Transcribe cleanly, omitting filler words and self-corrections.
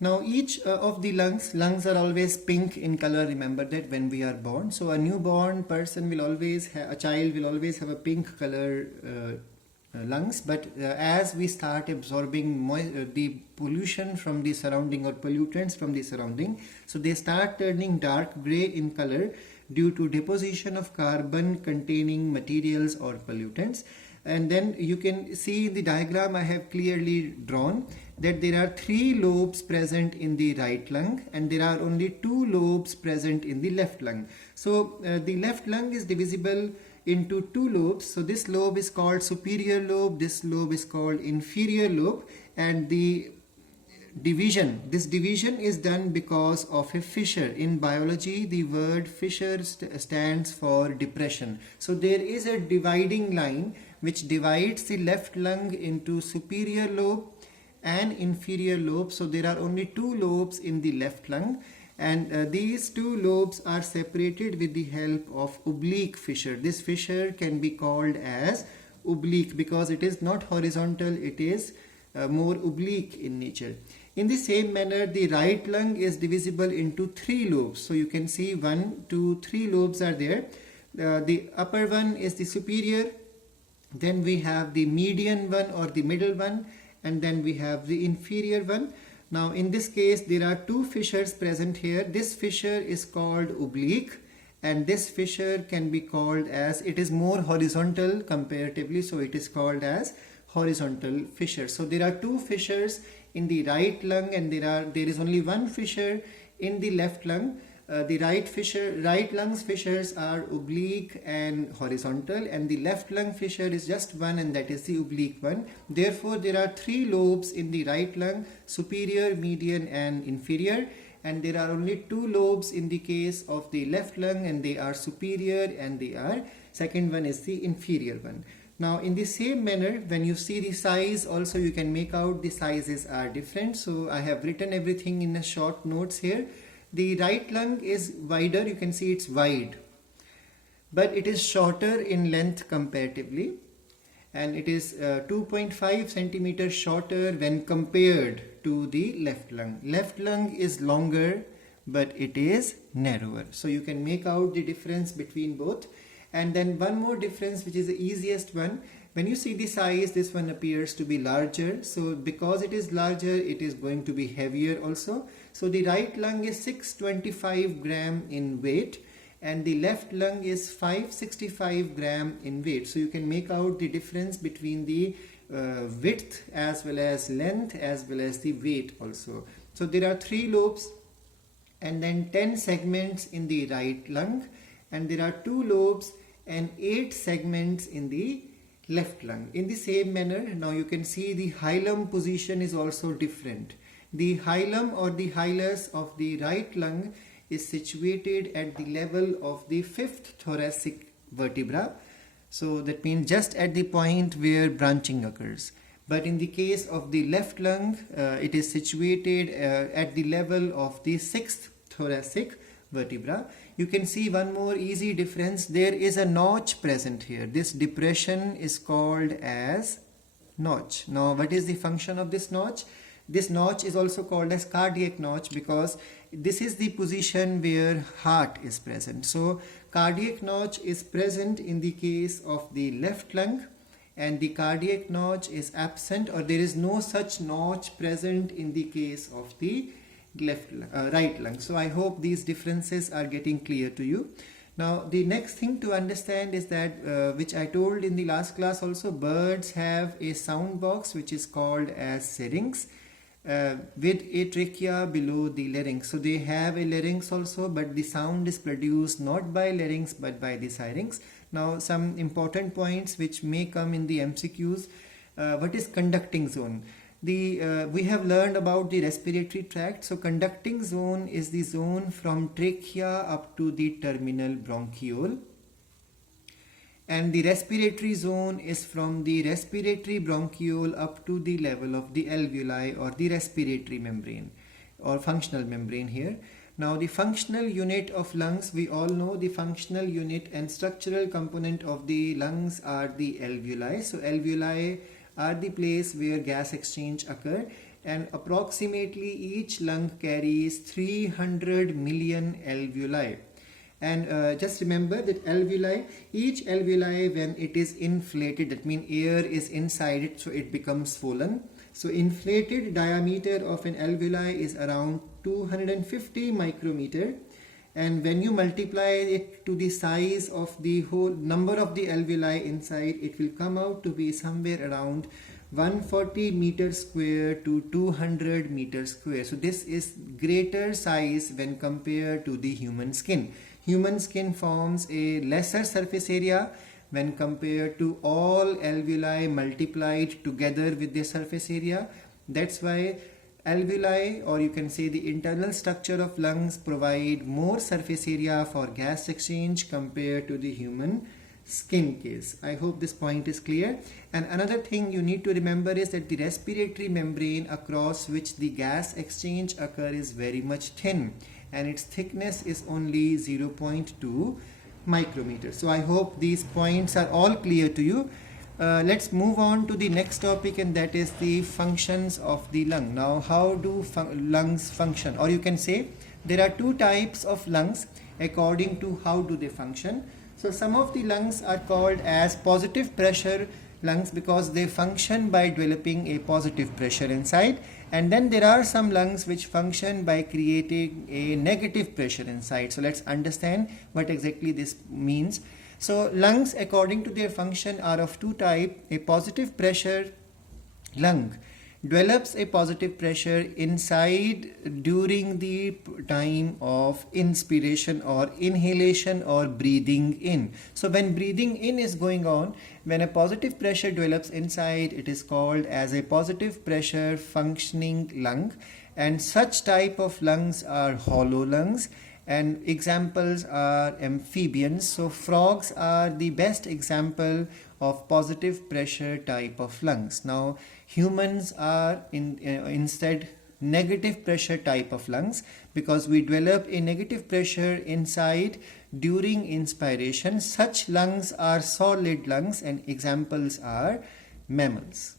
Now each of the lungs are always pink in color. Remember that when we are born. So a newborn person will always have, a child will always have a pink color lungs. But as we start absorbing the pollution from the surrounding or pollutants from the surrounding, so they start turning dark gray in color due to deposition of carbon containing materials or pollutants. And then you can see in the diagram I have clearly drawn that there are 3 lobes present in the right lung and there are only 2 lobes present in the left lung. So the left lung is divisible into 2 lobes. So this lobe is called superior lobe, this lobe is called inferior lobe, and this division is done because of a fissure. In biology, the word fissure stands for depression. So there is a dividing line which divides the left lung into superior lobe and inferior lobe. So there are only 2 lobes in the left lung, and these 2 lobes are separated with the help of oblique fissure. This fissure can be called as oblique because it is not horizontal, it is more oblique in nature. In the same manner, the right lung is divisible into 3 lobes. So you can see 1, 2, 3 lobes are there. The upper one is the superior, then we have the median one or the middle one, and then we have the inferior one. Now in this case there are 2 fissures present here. This fissure is called oblique and this fissure can be called as, it is more horizontal comparatively, so it is called as horizontal fissure. So there are 2 fissures in the right lung and there is only 1 fissure in the left lung. The right lung's fissures are oblique and horizontal, and the left lung fissure is just one, and that is the oblique one. Therefore there are 3 lobes in the right lung, superior, median and inferior, and there are only 2 lobes in the case of the left lung, and they are superior and second one is the inferior one. Now in the same manner, when you see the size also you can make out the sizes are different. So I have written everything in a short notes here. The right lung is wider, you can see it's wide, but it is shorter in length comparatively, and it is 2.5 centimeters shorter when compared to the left lung. Left lung is longer, but it is narrower. So you can make out the difference between both. And then one more difference, which is the easiest one. When you see the size, this one appears to be larger. So because it is larger, it is going to be heavier also. So the right lung is 625 gram in weight and the left lung is 565 gram in weight. So you can make out the difference between the width as well as length as well as the weight also. So there are 3 lobes and then 10 segments in the right lung, and there are 2 lobes and 8 segments in the left lung. In the same manner, now you can see the hilum position is also different. The hilum or the hilus of the right lung is situated at the level of the 5th thoracic vertebra. So that means just at the point where branching occurs. But in the case of the left lung, it is situated at the level of the 6th thoracic vertebra. You can see one more easy difference. There is a notch present here. This depression is called as notch. Now what is the function of this notch? This notch is also called as cardiac notch because this is the position where heart is present. So cardiac notch is present in the case of the left lung, and the cardiac notch is absent, or there is no such notch present in the case of the right lung. So I hope these differences are getting clear to you. Now the next thing to understand is that which I told in the last class also, birds have a sound box which is called as syrinx with a trachea below the larynx. So they have a larynx also, but the sound is produced not by larynx but by the syrinx. Now some important points which may come in the MCQs. What is conducting zone? We have learned about the respiratory tract. So conducting zone is the zone from trachea up to the terminal bronchiole, and the respiratory zone is from the respiratory bronchiole up to the level of the alveoli or the respiratory membrane or functional membrane here. Now the functional unit of lungs, we all know the functional unit and structural component of the lungs are the alveoli. So alveoli are the place where gas exchange occur, and approximately each lung carries 300 million alveoli. And just remember that each alveoli, when it is inflated, that means air is inside it, so it becomes swollen. So inflated diameter of an alveoli is around 250 micrometer, and when you multiply it to the size of the whole number of the alveoli inside, it will come out to be somewhere around 140 meters square to 200 meters square. So this is greater size when compared to the human skin. Human skin forms a lesser surface area when compared to all alveoli multiplied together with the surface area. That's why alveoli, or you can say the internal structure of lungs, provide more surface area for gas exchange compared to the human skin case. I hope this point is clear. And another thing you need to remember is that the respiratory membrane across which the gas exchange occurs is very much thin, and its thickness is only 0.2 micrometers. So I hope these points are all clear to you. Let's move on to the next topic, and that is the functions of the lung. Now, how do lungs function? Or you can say there are two types of lungs according to how do they function. So some of the lungs are called as positive pressure lungs because they function by developing a positive pressure inside, and then there are some lungs which function by creating a negative pressure inside. So let's understand what exactly this means. So lungs, according to their function, are of two types. A positive pressure lung develops a positive pressure inside during the time of inspiration or inhalation or breathing in. So when breathing in is going on, when a positive pressure develops inside, it is called as a positive pressure functioning lung, and such type of lungs are hollow lungs, and examples are amphibians. So frogs are the best example of positive pressure type of lungs. Now humans are instead negative pressure type of lungs because we develop a negative pressure inside during inspiration. Such lungs are solid lungs, and examples are mammals.